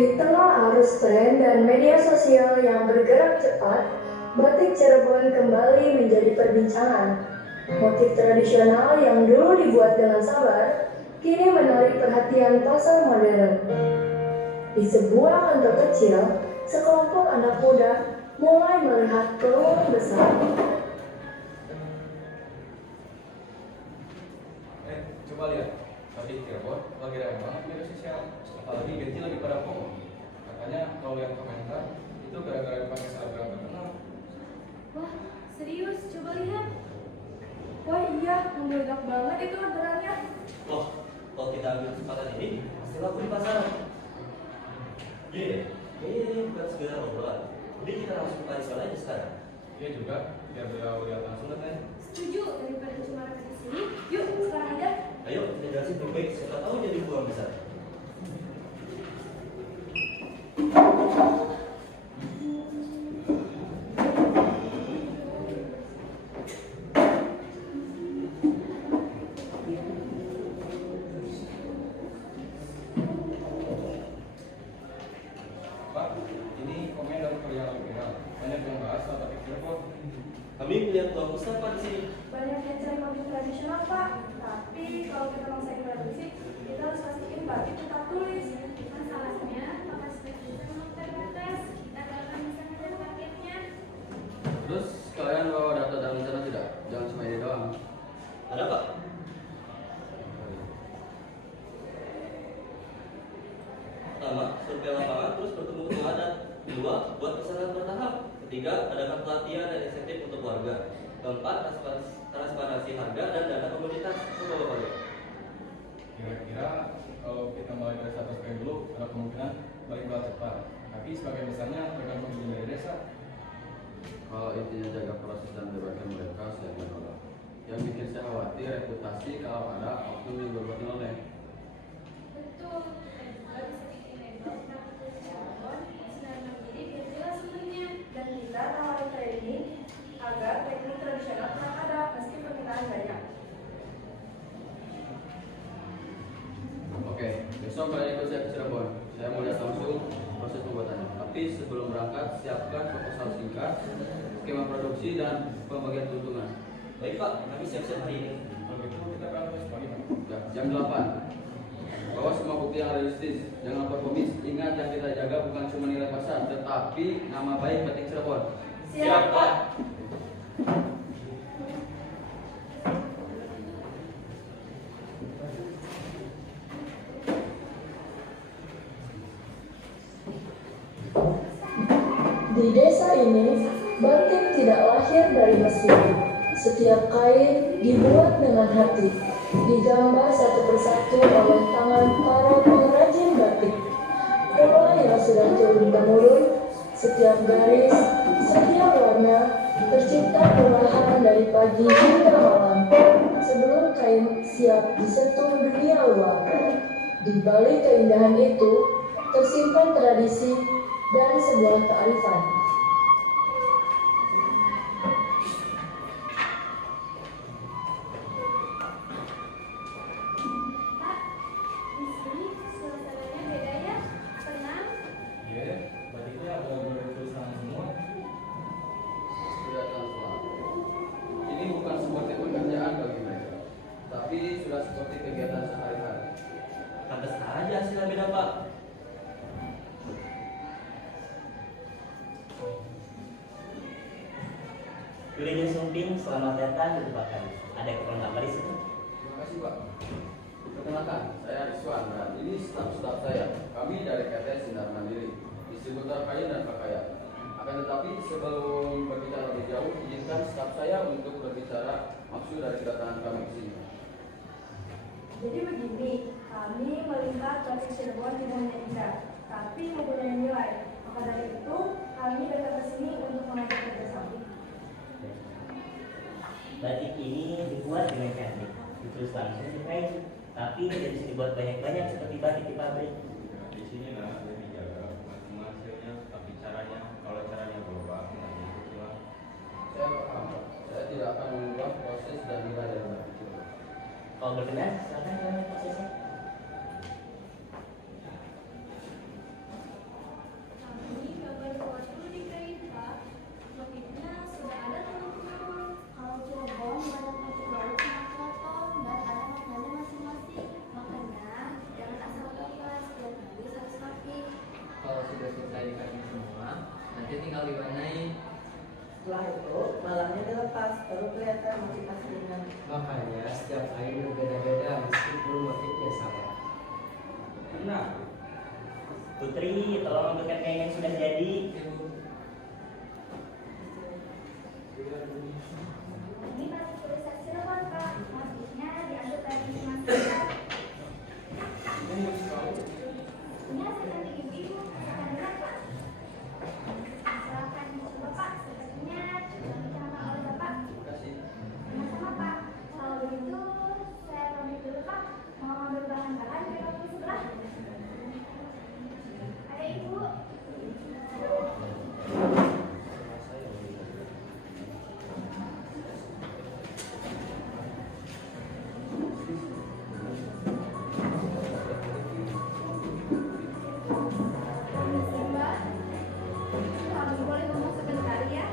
Di tengah arus tren dan media sosial yang bergerak cepat, batik Cirebon kembali menjadi perbincangan. Motif tradisional yang dulu dibuat dengan sabar, kini menarik perhatian pasar modern. Di sebuah kantor kecil, sekelompok anak muda mulai melihat peluang besar. Coba lihat, batik Cirebon lagi rame banget media sosial, apalagi gaji lagi pada promo. Katanya kalau yang komentar itu gara-gara dipakai selebgram terkenal. Wah, serius? Coba lihat. Wah iya, membludak banget itu orderannya. Loh, kalau kita ambil kesempatan ini, pasti laku di pasaran. Ini bukan sekedar obrolan. Jadi kita langsung ke Ariswan aja sekarang. Iya juga, biar beliau lihat langsung kan. Setuju, daripada cuma rapat di sini. Yuk, sekarang aja. Ayo, kita jelasin baik-baik. Siapa tahu jadi peluang besar. Pak, ini komen dari pria viral. Banyak yang bahas soal batik Cirebon. Kami melihat peluang besar Pak di sini. Banyak yang cari motif tradisional, Pak. Tapi kalau kita mau saya produksi, kita harus pastiin batik tetap tulis. Masalahnya, kapasitas kita memang terbatas. Kita gak akan bisa ngejar paketnya. Terus kalian bawa data dan rencana tidak? Jangan cuma ini doang. Ada Pak? Pertama, survei lapangan terus bertemu ketua adat. Kedua, buat pesanan bertahap. Ketiga, adakan pelatihan dan insentif untuk warga. Keempat, transparansi harga dan data komoditas. Coba Bapak lihat. Kira-kira kalau kita mulai dari satu poin dulu, ada kemungkinan balik berat cepat. Tapi sebagai besarnya tergantung dari desa. Kalau intinya jaga proses dan bebaskan mereka, saya menolak. Yang bikin saya khawatir reputasi kalau ada oknum yang berbuat noleh. Betul. Dan juga bisa bikin label praktis Cirebon, sinar mandiri biar jelas sumbernya. Dan kita tawarin training agar teknik tradisional tetap ada meski permintaan banyak. Oke, besok kalian ikut saya ke Cirebon. Saya mau lihat langsung proses pembuatannya. Tapi sebelum berangkat, siapkan proposal singkat, skema produksi dan pembagian keuntungan. Baik Pak, kami siap-siap hari ini. Kalau gitu kita berangkat besok pagi, Pak. Ya, jam 8. Bawa semua bukti yang realistis. Jangan lapor komis. Ingat yang kita jaga bukan cuma nilai pasar, tetapi nama baik batik Cirebon. Siap Pak. Di desa ini, batik tidak lahir dari mesin. Setiap kain dibuat dengan hati, digambar satu persatu oleh tangan para pengrajin batik. Pola yang sudah turun-temurun, setiap garis, setiap warna tercipta perlahan dari pagi hingga malam sebelum kain siap disentuh dunia luar. Di balik keindahan itu tersimpan tradisi dan sebuah kearifan. Pak, di sini suasananya beda ya. Tenang. Iya, batiknya ada tulisan semua. Sudah transparan. Ini bukan seperti pekerjaan bagi mereka, tapi sudah seperti kegiatan sehari-hari. Pantas aja hasilnya beda Pak. Pilihnya Sumping, selamat datang di tempat kami. Ada keperluan di situ? Terima kasih Pak. Perkenalkan, saya Rizwan dan ini staf-staf saya. Kami dari PT Sinar Mandiri, distributor kain dan pakaian. Akan tetapi sebelum berbicara lebih jauh, izinkan staf saya untuk berbicara maksud dari kedatangan kami ke sini. Jadi begini, kami melihat batik Cirebon tidak hanya indah, tapi mempunyai nilai. Maka dari itu, kami datang ke sini untuk mengajak kerjasama. Batik ini dibuat dengan cantik, ditulis langsung di kain, tapi tidak bisa dibuat banyak-banyak seperti batik di pabrik. Di sini lah lebih jaga bukan cuma hasilnya, tapi caranya. Kalau caranya berubah, nanti itu lah. Saya paham, Pak. Saya tidak akan mengubah proses dan nilai dari batik itu. Kalau berkenan, silakan jalankan prosesnya. selalu kelihatan motif aslinya. Makanya setiap kain berbeda-beda meskipun motifnya sama. Benar. Putri, tolong ambilkan kain yang sudah jadi. Ini masih tulisan Cirebon, Pak. Motifnya diambil dari masyarakat. Ini hasil cantik ibu-ibu. Akan lihat, Pak. Silakan coba, Pak. Sepertinya cocok dicapai oleh Bapak. Terima kasih. Sama-sama, Pak. Kalau begitu, saya pamit dulu, Pak. Mau ngambil bahan-bahan di toko sebelah. Ayo, Ibu. Permisi, Mbak. Kami boleh ngomong sebentar ya?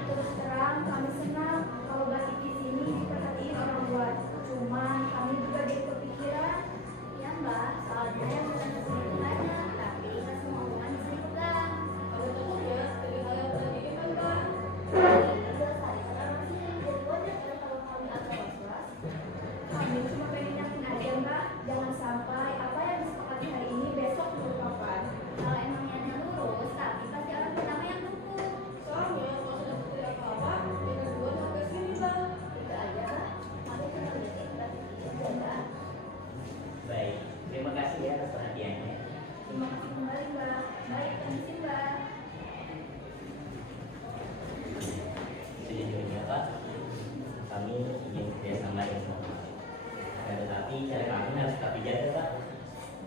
Terus terang, kami senang kalau batik di sini diperhatiin orang luar. Cuman kami juga jadi kepikiran, ya Mbak, soalnya yang datang ke sini banyak, tapi nggak semua omongan bisa dipegang. Kalau takutnya, dari hal yang tadi kan Mbak. Ini jelas hari karena masih jadi wajar ya kalau kami agak was-was. Kami cuma pengen yakin aja Mbak, jangan sampai apa yang disepakati hari ini besok melupakan. Kalau emang niatnya lurus, tapi pasti orang pertama yang dukung. Soalnya kalau sudah bukti apa-apa, kita duluan sampai sini Bang. Itu aja Mbak, kami cuma lihat batik aja Mbak. Baik, terima kasih ya atas perhatiannya. Terima kasih kembali Mbak. Baik, permisi Mbak. Sejujurnya Pak, kami ingin kerjasama dengan Bapak. Akan tetapi cara kami harus tetap dijaga Pak.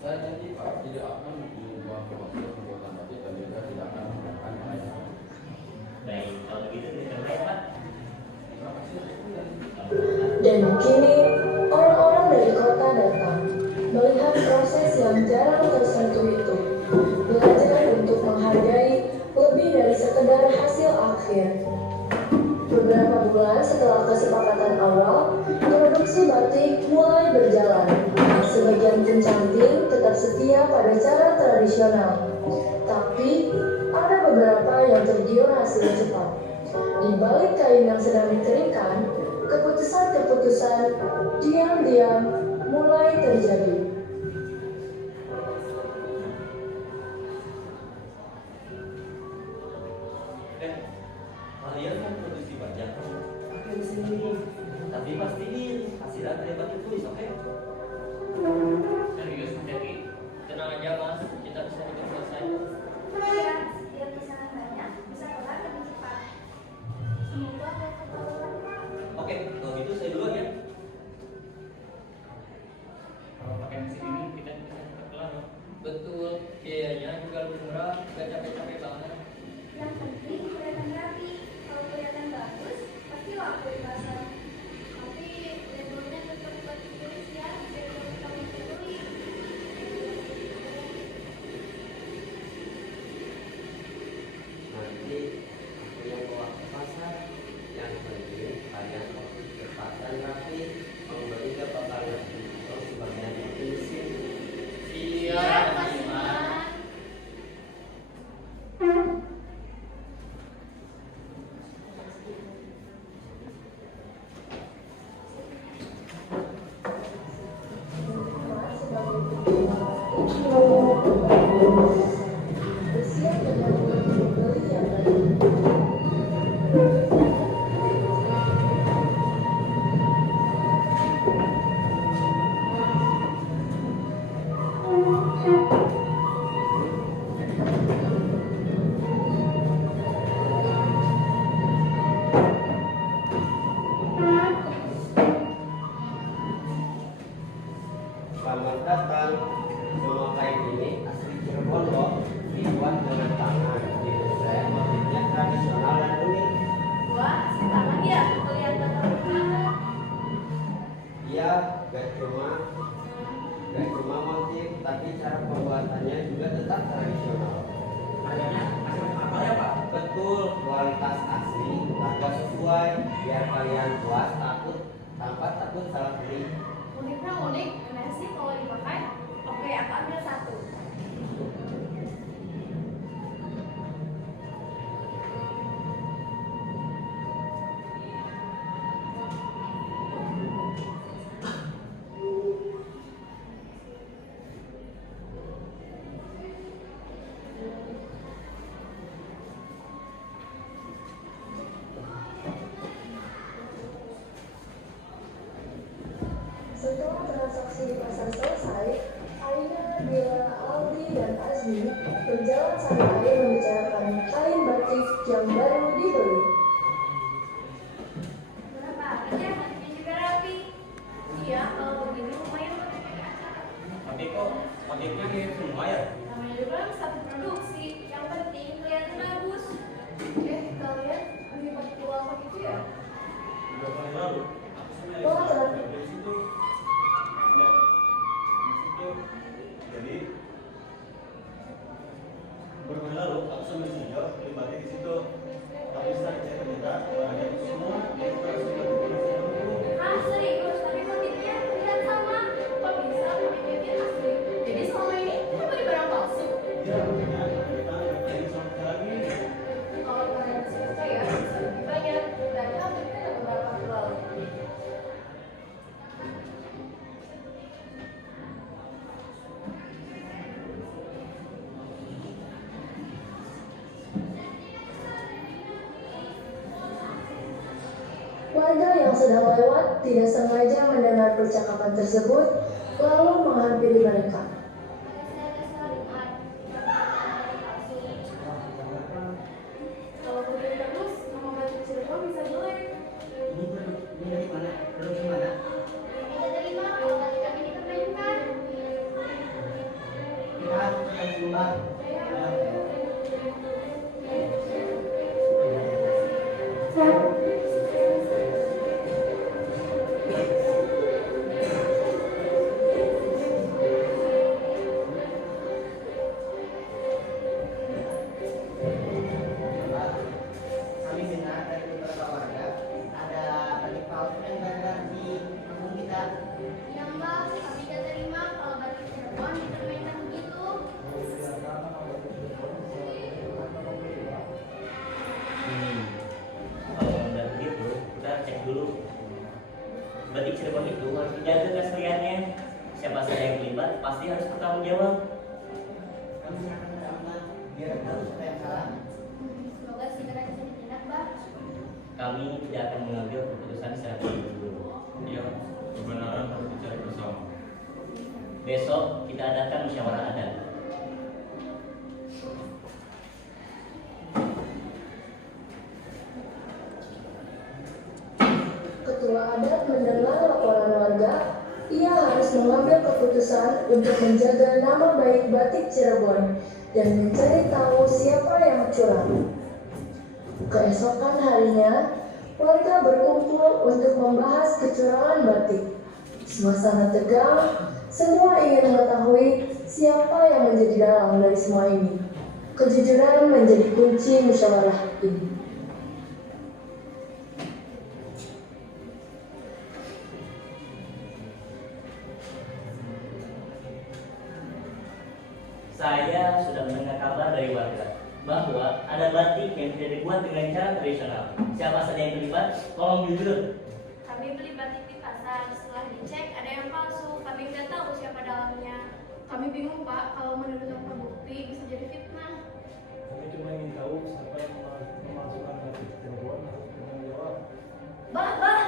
Saya janji Pak tidak akan mengubah proses pembuatan batik dan juga tidak akan menggunakan kain. Baik, kalau begitu kita mulai Pak. Terima kasih. Dan kini orang-orang dari kota datang melihat proses yang jarang tersentuh itu, belajar untuk menghargai lebih dari sekedar hasil akhir. Beberapa bulan setelah kesepakatan awal, produksi batik mulai berjalan. Sebagian pencanting tetap setia pada cara tradisional, tapi ada beberapa yang tergiur hasil cepat. Di balik kain yang sedang dikeringkan, keputusan-keputusan diam-diam mulai terjadi. Kalian kan produksi banyak. Pakai mesin ini. Tapi pastiin hasilnya kayak batik tulis, oke? Serius menjadi tenang aja Mas, kita bisa bikin selesai. Ya, setiap pesanan banyak, bisa kelar lebih cepat. Semoga gak ketahuan Pak. Oke, kalau gitu saya duluan ya. Kalau pakai mesin ini kita bisa cepat kelar. Betul, biayanya juga lebih murah, gak capek-capek banget. Yang penting kelihatan rapi. Kalau kelihatan bagus, pasti laku di pasar. Tapi labelnya tetap batik tulis ya, biar kamu bisa beli. Nanti aku yang bawa ke pasar. Yang penting kalian fokus cepat dan rapi. Membeli ke bakal ngerti atau sebagian mesin. Iya, Mas Iman. Bersiap menyambut pembeli yang datang. Selamat datang. Semua kain ini asli Cirebon loh. Dibuat dengan tangan. Didesain motifnya tradisional dan unik. Wah, tangan ya, kelihatan rapi banget. Iya, gak cuma motif, tapi cara pembuatannya juga tetap tradisional. harganya masih apa ya Pak? Betul, kualitas asli, harga sesuai, biar kalian puas tanpa takut salah beli. Uniknya unik, gimana sih kalau dipakai? Oke, aku ambil satu. beli batik di situ. Tapi setelah dicek ternyata barangnya itu semua itu harus dibeli. Ah, serius, tapi motifnya terlihat sama. Kok bisa kami pikir asli? Jadi selama ini kita beli barang palsu. Iya, makanya kita ini sama kita lagi. Kalau kalian masih percaya, bisa lebih banyak. Dan kami kan ada beberapa waktu lalu. Warga yang sedang lewat tidak sengaja mendengar percakapan tersebut, lalu menghampiri mereka. Kalau begitu terus, nama batik Cirebon bisa jelek. Ini dari mana? Belum gimana? Kita terima kalau batik kami dipermainkan. Kita harus berjumlah. Kami dengar dari beberapa warga ada batik palsu yang beredar di kampung kita. Ya mbak, kami tidak terima kalau batik Cirebon dipermainkan begitu. Kalau udah begitu, kita cek dulu. Batik Cirebon itu harus dijaga keasliannya. Siapa saja yang terlibat pasti harus bertanggung jawab. Kami akan mendapat biar tahu siapa yang salah. Semoga segera bisa ditindak mbak. Kami tidak akan mengambil keputusan secara buru-buru. Iya, kebenaran harus dicari bersama. Besok kita adakan musyawarah adat. Ketua adat mendengar laporan warga, ia harus mengambil keputusan untuk menjaga nama baik batik Cirebon dan mencari tahu siapa yang curang. Keesokan harinya, warga berkumpul untuk membahas kecurangan batik. Suasana tegang, semua ingin mengetahui siapa yang menjadi dalang dari semua ini. Kejujuran menjadi kunci musyawarah ini. Saya sudah mendengar kabar dari warga bahwa ada batik yang tidak dibuat dengan cara tradisional. Siapa saja yang terlibat, tolong jujur. Kami beli batik di pasar, setelah dicek ada yang palsu. Kami nggak tahu siapa dalangnya. Kami bingung pak, kalau menurut tanpa bukti bisa jadi fitnah. Kami cuma ingin tahu siapa yang memasukkan batik Cirebon harus bertanggung jawab. Bah,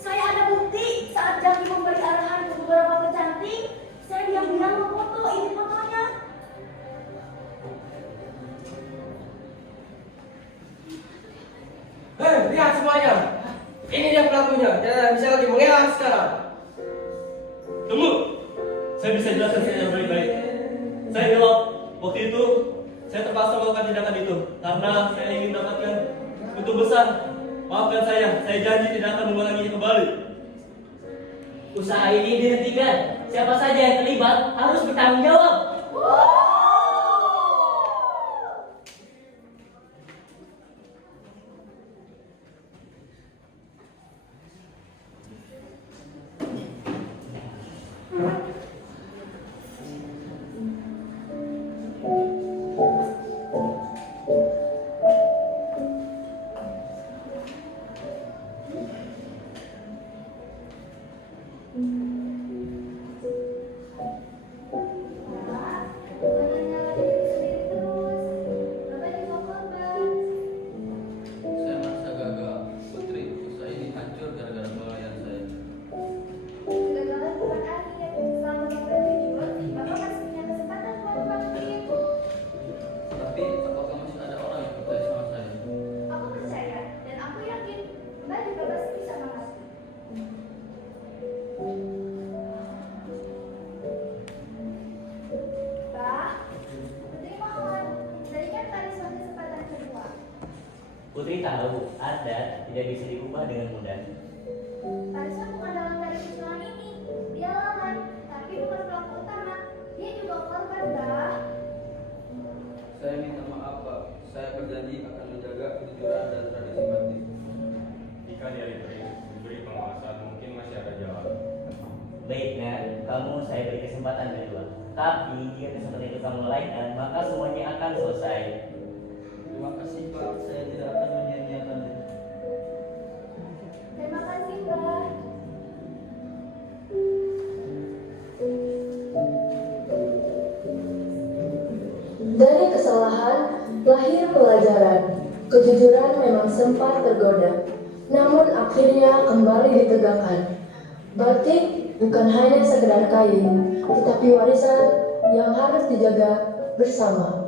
saya ada bukti saat Jaki memberi arahan ke beberapa pecantik, saya diam-diam memfoto, ini fotonya. Hei, lihat semuanya. Ini dia pelakunya. Tidak bisa lagi mengelak sekarang. Tunggu, saya bisa jelaskan saja baik-baik. Saya jawab, waktu itu saya terpaksa melakukan tindakan itu karena saya ingin mendapatkan untung besar. Maafkan saya janji tidak akan mengulanginya kembali. Usaha ini dihentikan. Siapa saja yang terlibat harus bertanggung jawab. Saya merasa gagal, Putri. Usaha ini hancur gara-gara kelalaian saya. Kegagalan bukan akhir. Selama Bapak jujur, Bapak masih punya kesempatan buat bangkit. Tapi apakah masih ada orang yang percaya sama saya? Aku percaya dan aku yakin Mbak juga pasti bisa mengaku. Mbak, Putri mohon, berikan Karisma kesempatan kedua. Putri tahu adat tidak bisa diubah dengan mudah. Karisma bukan dalam dari persoalan ini. Dia lawan, tapi bukan pelaku utama. Dia juga korban, Mbak. Saya minta maaf, Pak. Saya berjanji Tapi jika kesempatan itu kamu lalaikan, maka semuanya akan selesai. Terima kasih Pak, saya tidak akan menyia-nyiakannya. Terima kasih, Mbak. Dari kesalahan lahir pelajaran. Kejujuran memang sempat tergoda, namun akhirnya kembali ditegakkan. Batik bukan hanya sekedar kain, tetapi warisan yang harus dijaga bersama.